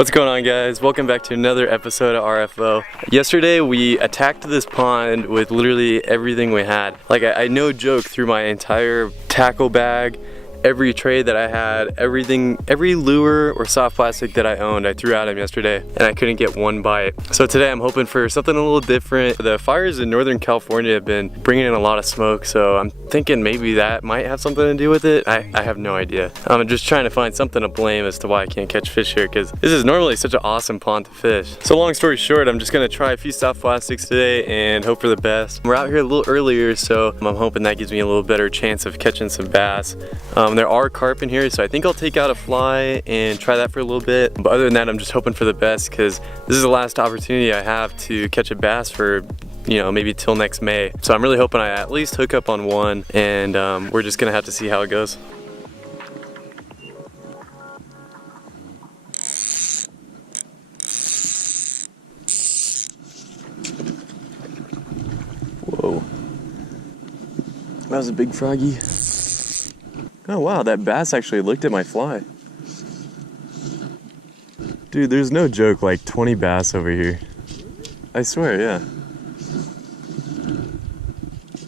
What's going on, guys? Welcome back to another episode of RFO. Yesterday we attacked this pond with literally everything we had. Like I no joke, threw my entire tackle bag, every tray that I had, everything, every lure or soft plastic that I owned, I threw at him yesterday, and I couldn't get one bite. So today I'm hoping for something a little different. The fires in Northern California have been bringing in a lot of smoke, so I'm thinking maybe that might have something to do with it. I have no idea. I'm just trying to find something to blame as to why I can't catch fish here, because this is normally such an awesome pond to fish. So long story short, I'm just gonna try a few soft plastics today and hope for the best. We're out here a little earlier, so I'm hoping that gives me a little better chance of catching some bass. There are carp in here, so I think I'll take out a fly and try that for a little bit. But other than that, I'm just hoping for the best, because this is the last opportunity I have to catch a bass for, you know, maybe till next May. So I'm really hoping I at least hook up on one, and we're just gonna have to see how it goes. Whoa. That was a big froggy. Oh wow, that bass actually looked at my fly. Dude, there's no joke, like 20 bass over here. I swear, yeah.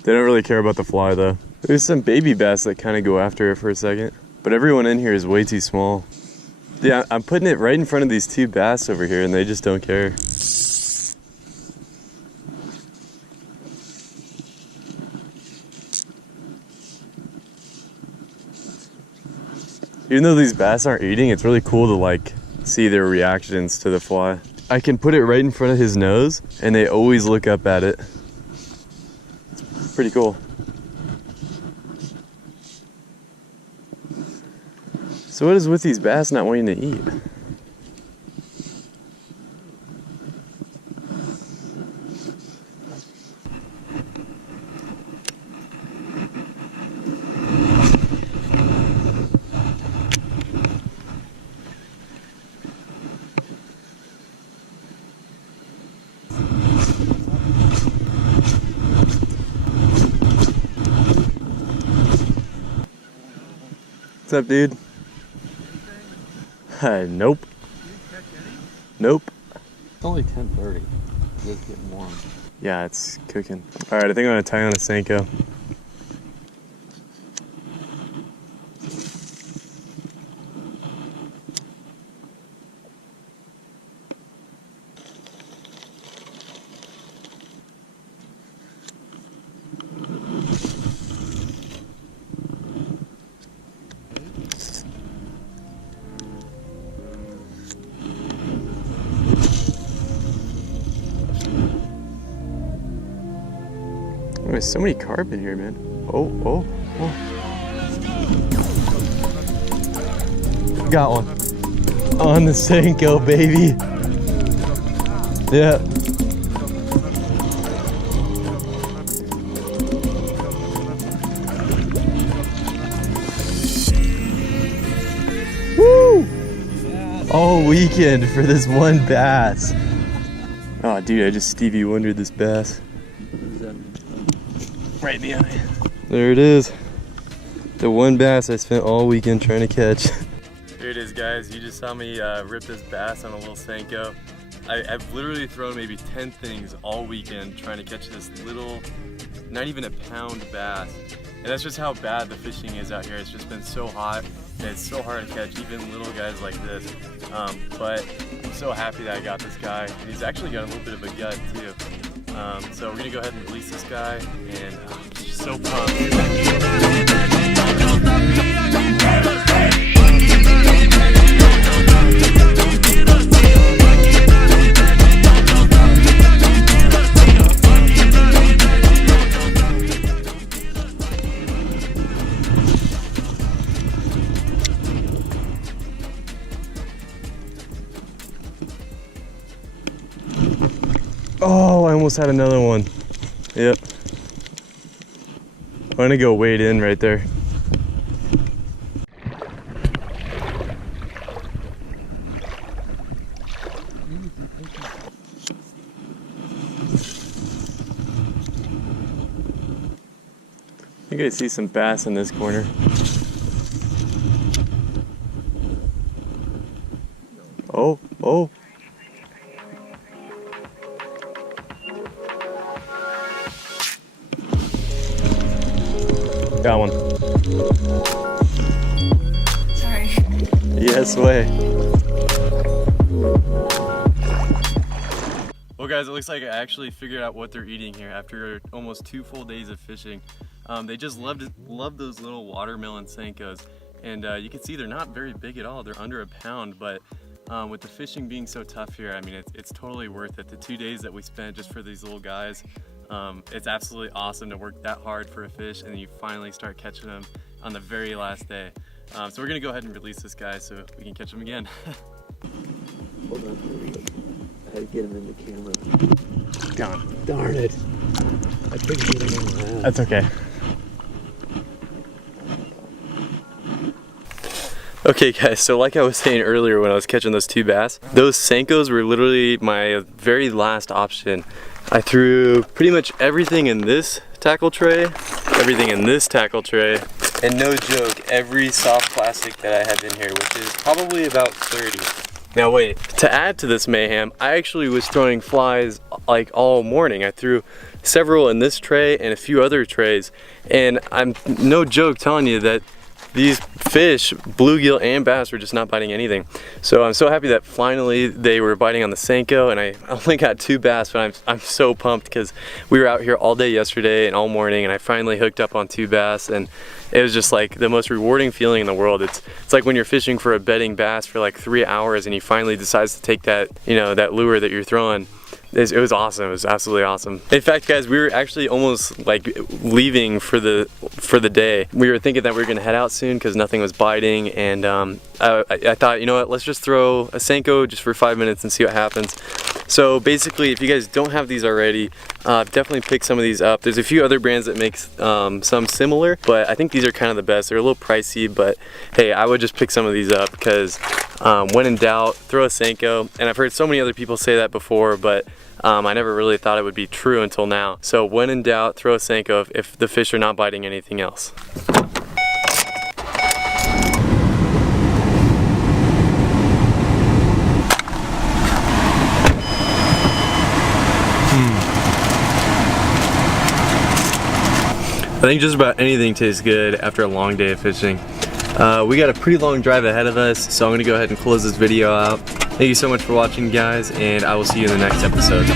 They don't really care about the fly though. There's some baby bass that kind of go after it for a second. But everyone in here is way too small. Yeah, I'm putting it right in front of these two bass over here and they just don't care. Even though these bass aren't eating, it's really cool to like see their reactions to the fly. I can put it right in front of his nose and they always look up at it. It's pretty cool. So what is with these bass not wanting to eat? What's up, dude? Nope. Nope. It's only 10:30. It's getting warm. Yeah, it's cooking. All right, I think I'm gonna tie on a Senko. There's so many carp in here, man. Oh. Got one. On the Senko, baby. Yeah. Woo! All weekend for this one bass. Oh, dude, I just Stevie Wondered this bass. Right behind me. There it is. The one bass I spent all weekend trying to catch. Here it is, guys. You just saw me rip this bass on a little Senko. I've literally thrown maybe 10 things all weekend trying to catch this little, not even a pound bass. And that's just how bad the fishing is out here. It's just been so hot and it's so hard to catch even little guys like this. But I'm so happy that I got this guy. And he's actually got a little bit of a gut too. So we're gonna go ahead and release this guy, and I'm just so pumped. Oh, I almost had another one. Yep. I'm gonna go wade in right there. I think I see some bass in this corner. Oh, oh. Got one. Sorry. Yes way. Well guys, it looks like I actually figured out what they're eating here after almost 2 full days of fishing. They just love those little watermelon Senkos. And you can see they're not very big at all. They're under a pound, but with the fishing being so tough here, I mean, it's totally worth it. The 2 days that we spent just for these little guys, it's absolutely awesome to work that hard for a fish and then you finally start catching them on the very last day. So we're gonna go ahead and release this guy so we can catch him again. Hold on. I had to get him in the camera. Gone. Darn it. I couldn't get him in the hand. That's okay. Okay guys, so like I was saying earlier when I was catching those 2 bass, those Senkos were literally my very last option. I threw pretty much everything in this tackle tray, everything in this tackle tray, and no joke, every soft plastic that I have in here, which is probably about 30. Now wait, to add to this mayhem, I actually was throwing flies like all morning. I threw several in this tray and a few other trays, and I'm no joke telling you that these fish, bluegill and bass, were just not biting anything. So I'm so happy that finally they were biting on the Senko, and I only got 2 bass, but I'm so pumped because we were out here all day yesterday and all morning, and I finally hooked up on 2 bass, and it was just like the most rewarding feeling in the world. It's like when you're fishing for a bedding bass for like 3 hours and you finally decide to take that, you know, that lure that you're throwing. It was awesome. It was absolutely awesome. In fact, guys, we were actually almost like leaving for the day. We were thinking that we were gonna head out soon because nothing was biting, and I thought, you know what, let's just throw a Senko just for 5 minutes and see what happens. So basically, if you guys don't have these already, definitely pick some of these up. There's a few other brands that make some similar, but I think these are kind of the best. They're a little pricey, but hey, I would just pick some of these up because when in doubt, throw a Senko. And I've heard so many other people say that before, but I never really thought it would be true until now. So when in doubt, throw a Senko if the fish are not biting anything else. I think just about anything tastes good after a long day of fishing. We got a pretty long drive ahead of us, so I'm gonna go ahead and close this video out. Thank you so much for watching, guys, and I will see you in the next episode.